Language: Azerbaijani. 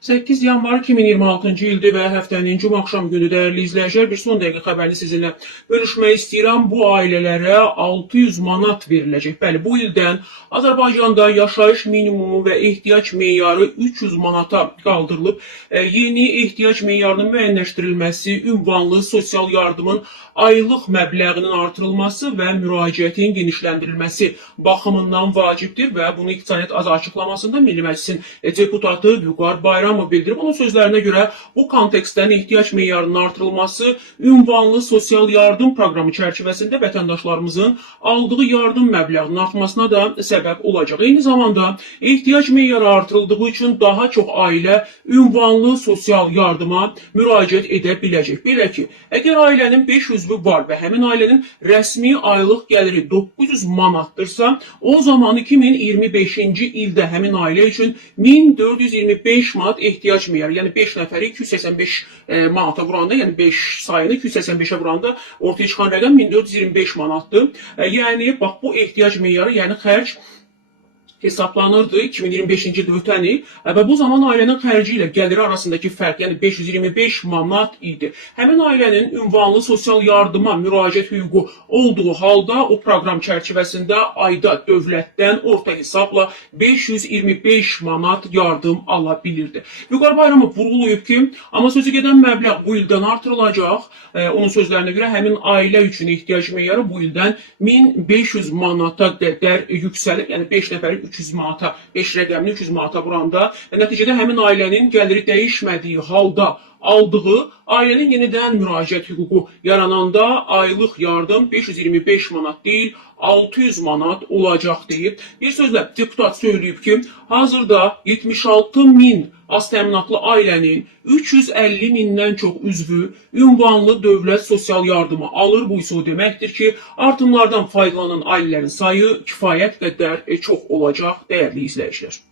8 yanvar 2026-cı ildir və həftənin cuma axşam günü dəyərli izləyicilər, bir son dəqiqə xəbərini sizinlə bölüşmək istəyirəm. Bu ailələrə 600 manat veriləcək. Bəli, bu ildən Azərbaycanda yaşayış minimumu və ehtiyac meyarı 300 manata qaldırılıb. Yeni ehtiyac meyarının müəyyənləşdirilməsi, ünvanlı sosial yardımın aylıq məbləğinin artırılması və müraciətin genişləndirilməsi baxımından vacibdir və bunu İqtisadiyyat Azad açıqlamasında Milli Məclisin deputatı Vüqar Bayramov bildirib. Onun sözlərinə görə bu kontekstdən ehtiyac meyarının artırılması ünvanlı sosial yardım proqramı çərçivəsində vətəndaşlarımızın aldığı yardım məbləğinin artmasına da səbəb olacaq. Eyni zamanda ehtiyac meyarı artırıldığı üçün daha çox ailə ünvanlı sosial yardıma müraciət edə biləcək. Belə ki, əgər ailənin 5 üzvü var və həmin ailənin rəsmi aylıq gəliri 900 manatdırsa, o zaman 2025-ci ildə həmin ailə üçün 1425 manat ehtiyac meyarı, yəni 5 nəfəri 285 manata vuranda, yəni 5 sayını 285-ə vuranda ortaya çıxan rəqəm 1425 manatdır. Yəni, bax, bu ehtiyac meyarı, yəni xərc hesablanırdı 2025-ci il ötən il və bu zaman ailənin xərci ilə gəliri arasındakı fərq, yəni 525 manat idi. Həmin ailənin ünvanlı sosial yardıma müraciət hüququ olduğu halda o proqram çərçivəsində ayda dövlətdən orta hesabla 525 manat yardım ala bilirdi. Vüqar Bayramov vurğulayıb ki, amma sözü gedən məbləğ bu ildən artırılacaq. Onun sözlərinə görə həmin ailə üçün ehtiyac meyarı bu ildən 1500 manata qədər yüksəlir. Yəni 5 nəfəri 300 manata, 5 rəqəmini 300 manata vuranda, nəticədə həmin ailənin gəliri dəyişmədiyi halda aldığı ailənin yenidən müraciət hüququ yarananda aylıq yardım 525 manat deyil, 600 manat olacaq deyib. Bir sözlə deputat söyləyib ki, hazırda 76 min az təminatlı ailənin 350 mindən çox üzvü ünvanlı dövlət sosial yardımı alır. Bu isə o deməkdir ki, artımlardan faydalanan ailələrin sayı kifayət qədər çox olacaq, dəyərli izləyicilər.